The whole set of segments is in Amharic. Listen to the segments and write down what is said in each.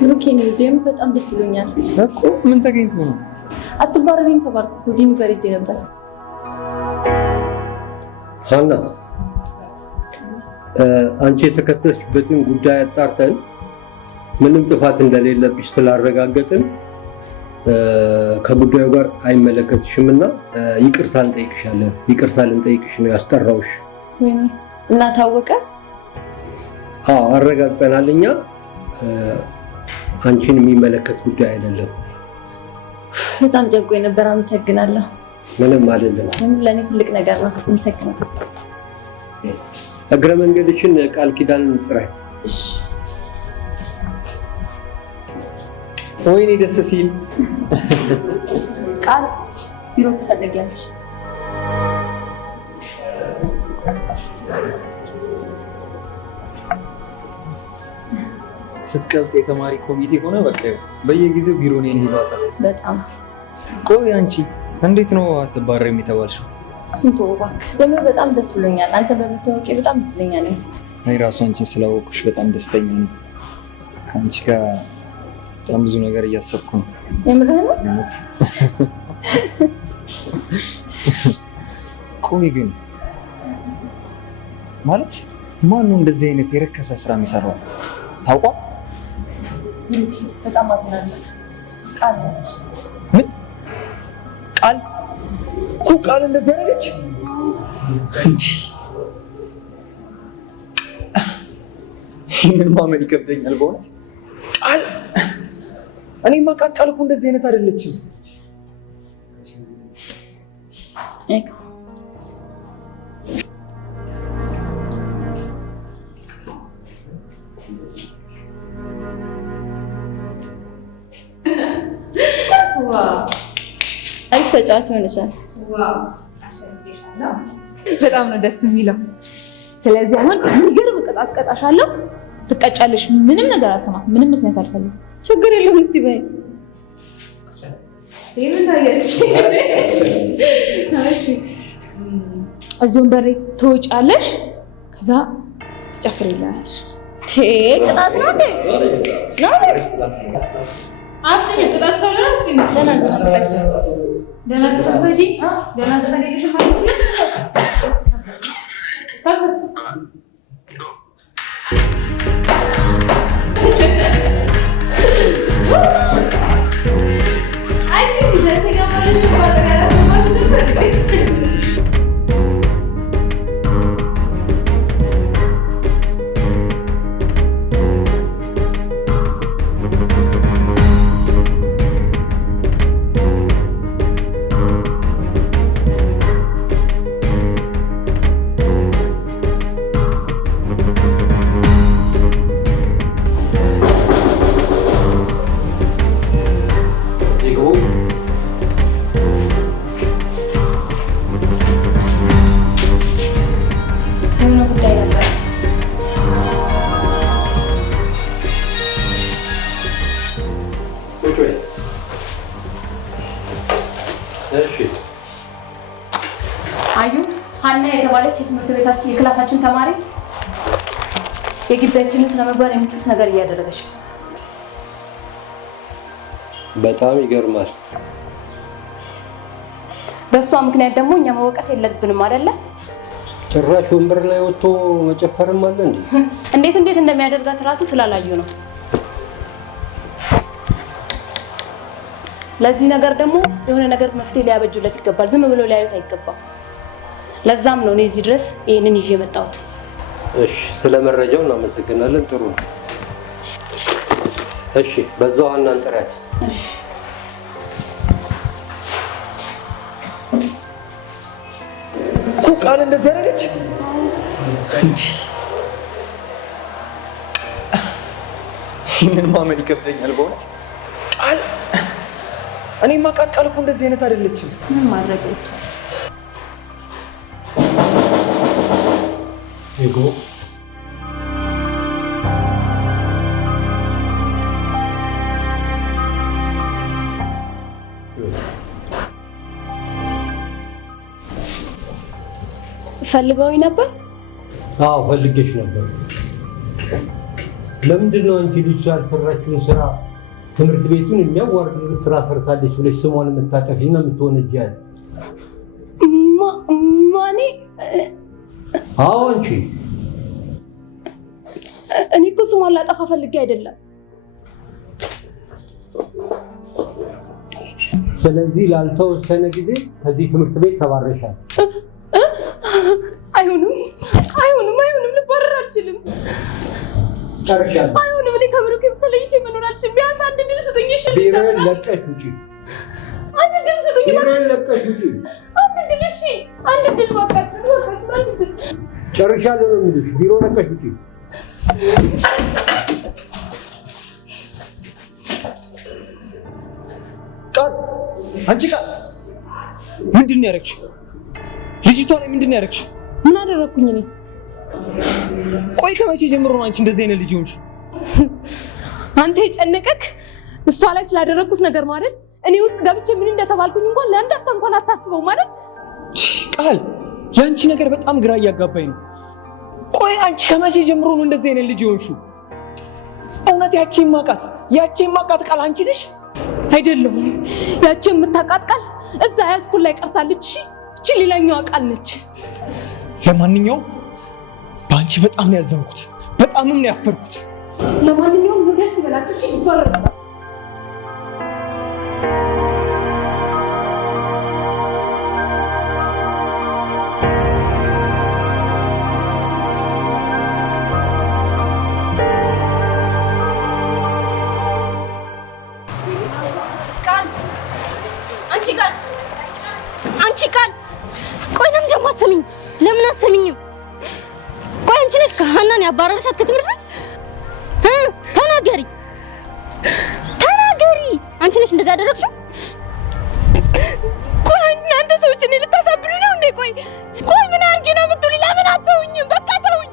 ብሩኬን ዴም በጣም ደስ ብሎኛል እኮ። ምን ተገኝቶ ነው? አትባረሪኝ ተባልኩ። ዲኑ ጋር ሄጄ ነበር። ሀና አንቺ የተከሰስሽበትን ጉዳይ አጣርተን ምንም ጥፋት እንደሌለብሽ ስላረጋገጥን ከጉዳዩ ጋር አይመለከትሽምና ይቅርታ እንጠይቅሻለን። ይቅርታ ልንጠይቅሽ ነው ያስጠራውሽ። እና ታወቀ? አዎ አረጋግጠናል። እኛ አንቺን የሚመለከት ጉዳይ አይደለም። በጣም ጨንቆኝ ነበር። አመሰግናለሁ። ምንም አይደለም። ለኔ ትልቅ ነገር ነው። አመሰግናለሁ። እግረ መንገድሽን ቃል ኪዳንን ጥራት። እሺ። ወይኔ ደስ ሲል። ቃል ቢሮ ትፈልጊያለሽ? ስትቀብጥ የተማሪ ኮሚቴ ሆነ በቃ በየጊዜው ቢሮ ነኝ ይባላል። በጣም ቆይ አንቺ እንዴት ነው አትባረም የተባልሽው? እሱን ተወው እባክህ። ደግሞ በጣም ደስ ብሎኛል። አንተ በመታወቄ በጣም እድለኛ ነኝ። አይ ራሱ አንቺን ስላወኩሽ በጣም ደስተኛ ነኝ። ከአንቺ ጋር በጣም ብዙ ነገር እያሰብኩ ነው። የምርህ ነው? ቆይ ግን ማለት ማን ነው እንደዚህ አይነት የረከሰ ስራ የሚሰራው? ታውቋል? በጣም አዝናለሁ። ቃል ነች። ምን ቃል እኮ ቃል እንደዚህ አደረገች እንጂ ይህንን ማመን ይከብደኛል በእውነት። ቃል እኔማ ቃል እኮ እንደዚህ አይነት አይደለችም። ኤክስ አሪፍ ተጫዋች ሆነሻል። በጣም ነው ደስ የሚለው። ስለዚህ አሁን የሚገርም ቅጣት ቀጣሻለሁ። ትቀጫለሽ። ምንም ነገር አልሰማም። ምንም ምክንያት አልፈልግም። ችግር የለውም። እስቲ በይ እዚሁም በሬ ትወጫለሽ። ከዛ ትጨፍሪልናለሽ። ቅጣት ነው እንዴ? ነው አፍተኛ ቅጣት ካለ ደህና ዘፈጂ ደህና ዘፈጂ ማለት ነው። አይ አዩ ሀና የተባለች የትምህርት ቤታችን የክላሳችን ተማሪ የግቢያችንን ስነምግባር የምትጥስ ነገር እያደረገች ነው። በጣም ይገርማል። በእሷ ምክንያት ደግሞ እኛ መወቀስ የለብንም አይደለ? ጭራሽ ወንበር ላይ ወጥቶ መጨፈርም አለ እንዴ? እንዴት እንደሚያደርጋት ራሱ ስላላዩ ነው። ለዚህ ነገር ደግሞ የሆነ ነገር መፍትሄ ሊያበጁለት ይገባል። ዝም ብሎ ሊያዩት አይገባም። ለዛም ነው እኔ እዚህ ድረስ ይሄንን ይዤ የመጣሁት። እሺ፣ ስለ መረጃው እናመሰግናለን። ጥሩ ነው። እሺ፣ በዛው ሀናን ጥሪያት። እሺ። እኮ ቃል እንደዚህ አደረገች እንጂ ይህንን ማመን ይከብደኛል በእውነት። ቃል እኔማ ቃል እኮ እንደዚህ አይነት አይደለችም። ምን ማድረግ ይቻላል? ኤጎ ፈልገውኝ ነበር? አዎ ፈልጌሽ ነበር። ለምንድን ነው አንቺ ልጅ ያልሰራችውን ስራ ትምህርት ቤቱን የሚያዋርድ ስራ ሰርታለች ብለሽ ስሟን የምታጠፊና የምትወነጃት? ማኔ? አዎ አንቺ። እኔ እኮ ስሟን ላጠፋ ፈልጌ አይደለም። ስለዚህ ላልተወሰነ ጊዜ ከዚህ ትምህርት ቤት ተባረሻል። አይሆንም፣ ልባረር አልችልም። ጨርሻለሁ። አይሆንም፣ እኔ ከብሩክ ተለይቼ መኖር አልችልም። ቢያንስ አንድ ድል ስጡኝ። እሺ፣ ቢሮን ለቀሽ ውጪ። አንድ ድል ስጡኝ። ቢሮን ለቀሽ ውጪ። አንድ ድል። እሺ፣ አንድ ድል ባካችሁ፣ አንድ ድል። ጨርሻለሁ ነው የምልሽ። ቢሮ ለቀሽ ውጪ። ቃል አንቺ ቃል ምንድን ነው ያደረግሽው? ልጅቷ ላይ ምንድን ነው ያደረግሽው? ምን አደረኩኝ እኔ? ቆይ ከመቼ ጀምሮ ነው አንቺ እንደዚህ አይነት ልጅ ሆንሽ? አንተ የጨነቀክ እሷ ላይ ስላደረኩት ነገር ማለት እኔ ውስጥ ገብቼ ምን እንደተባልኩኝ እንኳን ለአንድ አፍታ እንኳን አታስበው ማለት። ቃል የአንቺ ነገር በጣም ግራ እያጋባኝ ነው። ቆይ አንቺ ከመቼ ጀምሮ ነው እንደዚህ አይነት ልጅ ሆንሽው? እውነት ያቺ ማቃት ቃል አንቺ ነሽ? አይደለሁም። ያቺ የምታውቃት ቃል እዛ ያስኩል ላይ ቀርታለች። እቺ ሌላኛዋ ቃል ነች። ለማንኛውም በአንቺ በጣም ነው ያዘንኩት፣ በጣምም ነው ያፈርኩት። ለማንኛውም ደስ ይበላት። እሺ ይባረክ። አንቺ ቃል ቆይ ለምን ደግሞ አሰሚኝ? ለምን አሰሚኝም? ቆይ አንቺ ነሽ ከሀናን ያባረርሻት ከትምህርት ቤት? ተናገሪ። አንቺ ነሽ እንደዛ ያደረግሽው? ቆይ እናንተ ሰዎች እኔ ልታሳብዱ ነው እንዴ? ቆይ ምን አድርጌ ነው የምትሉኝ? ለምን አትተውኝም? በቃ ተውኝ።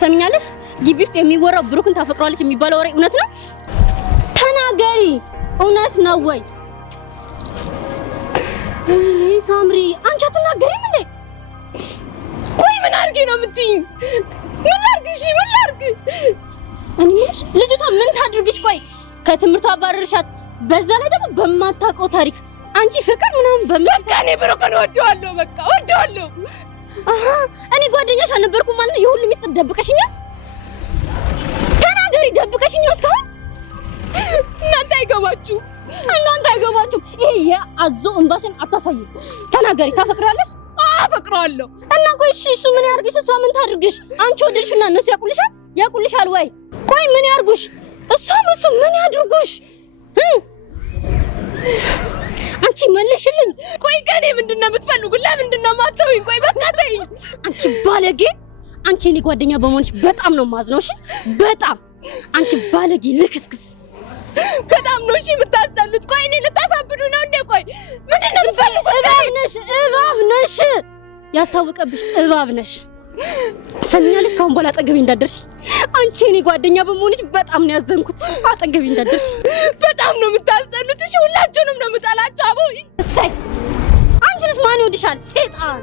ሰሚኛለሽ? ግቢ ውስጥ የሚወራው ብሩክን ታፈቅሯለች የሚባለው ወሬ እውነት ነው? ተናገሪ። እውነት ነው ወይ? ሳምሪ አንቺ አትናገሪም እንዴ? ቆይ ምን አድርጌ ነው የምትይኝ? ምን ላድርግ? እሺ ምን ላድርግ? እኔ ልጅቷ ምን ታድርግሽ? ቆይ ከትምህርቷ አባረርሻት፣ በዛ ላይ ደግሞ በማታውቀው ታሪክ አንቺ ፍቅር ምናምን በቃ እኔ ብሩክን ወደዋለሁ። በቃ ወደዋለሁ። እኔ ጓደኛሽ አልነበርኩም ማለት ነው? የሁሉ ሚስጥር ደብቀሽኛል። ተናገሪ። ደብቀሽኝ ነው እስካሁን? እናንተ አይገባችሁም። ይሄ የአዞ እንባሽን አታሳይ። ተናገሪ። ታፈቅሪያለሽ? አፈቅረዋለሁ። እና ቆይ እሱ ምን ያርግሽ? እሷ ምን ታድርግሽ? አንቺ ወደድሽና እነሱ ያቁልሻል ወይ? ቆይ ምን ያርጉሽ? እሱ ምን ያድርጉሽ? አንቺ መልሽልኝ። ቆይ ከኔ ምንድነው የምትፈልጉት? ለምንድነው የማትተውኝ? ቆይ በቃ ተይኝ። አንቺ ባለጌ! አንቺ እኔ ጓደኛ በመሆንሽ በጣም ነው የማዝነው። እሺ በጣም አንቺ ባለጌ ልክስክስ በጣም ነው። እሺ የምታስጠሉት። ቆይ እኔ ልታሳብዱ ነው እንዴ? ቆይ ምንድነው የምትፈልጉት? እባብ ነሽ። ያታወቀብሽ እባብ ነሽ። ሰሚኛለሽ? ካሁን በኋላ አጠገቤ እንዳትደርሺ። አንቺ እኔ ጓደኛ በመሆንሽ በጣም ነው ያዘንኩት። አጠገቤ እንዳትደርሺ። በጣም ነው የምታስጠሉት። እሺ ሁላችሁንም ነው የምጠላችሁ። አቦ እሰይ! አንቺንስ ማን ይወድሻል? ሴጣን!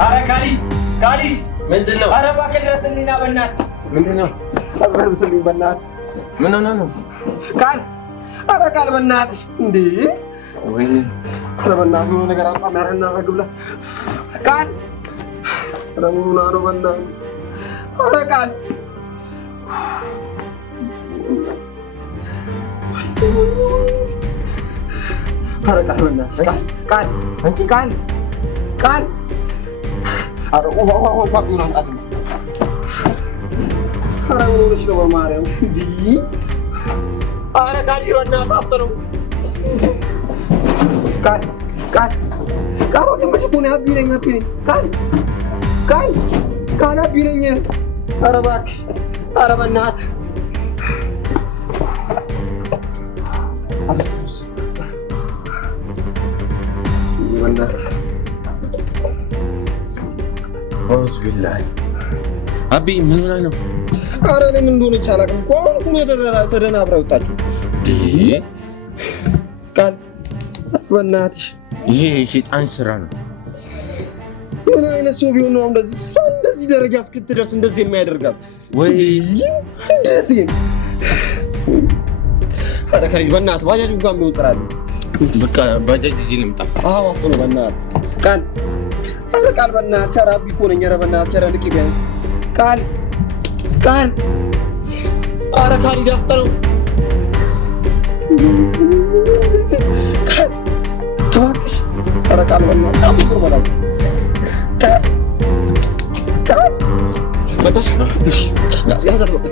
ኧረ ካሊድ ምንድን ነው? ኧረ እባክህ ድረስልኝ ና በእናትህ። ምንድን ነው? ድረስልኝ በእናትህ። ምን ሆነህ ነው? ኧረ ቃል በእናትህ እንዴ! ኧረ በእናትህ የሆነ ነገር አምጣ እናደርግ ብለህ ቃል ኧረ ምን ሆነህ ነው በእናትህ? ኧረ ቃል ኧረ ቃል በእናትህ ቃል አንቺ ቃል ኧረ ፓፒውን አምጣልኝ። ኧረ ምን ሆነሽ ነው በማርያም እንዲህ? ኧረ ቃል በእናትህ አፍጥነው። ቃል ወንድምሽ እኮ ነው። አቢ ነኝ ቃል አቢ ነኝ። ኧረ እባክሽ ኧረ በእናትህ አቢ ምን ሆነህ ነው? ኧረ እኔ ምን እንደሆነች አላውቅም እኮ አሁን እኮ ተደናብራ ወጣችሁ። ቃል በእናትሽ ይሄ የሸይጣን ስራ ነው። ምን አይነት ሰው ቢሆን ነው እንደዚህ ደረጃ እስክትደርስ እንደዚህ የሚያደርጋት? ወይ እንዴት ይሄን ኧረ ከልጅ በእናትህ ባጃጅ እንኳን ቢሆን ጥራለሁ። በቃ ባጃጅ ይዤ ልምጣ። አዎ አፍጥነው በእናትህ ቃል። ኧረ ቃል በእናትህ ኧረ አቢ እኮ ነኝ። ኧረ በእናትህ ኧረ ልቂ ቢያንስ ቃል ኧረ ካሊድ አፍጥነው እባክሽ ኧረ ቃል በእናትህ አብሮ በላው ቃል መጣ ያዘር በቃ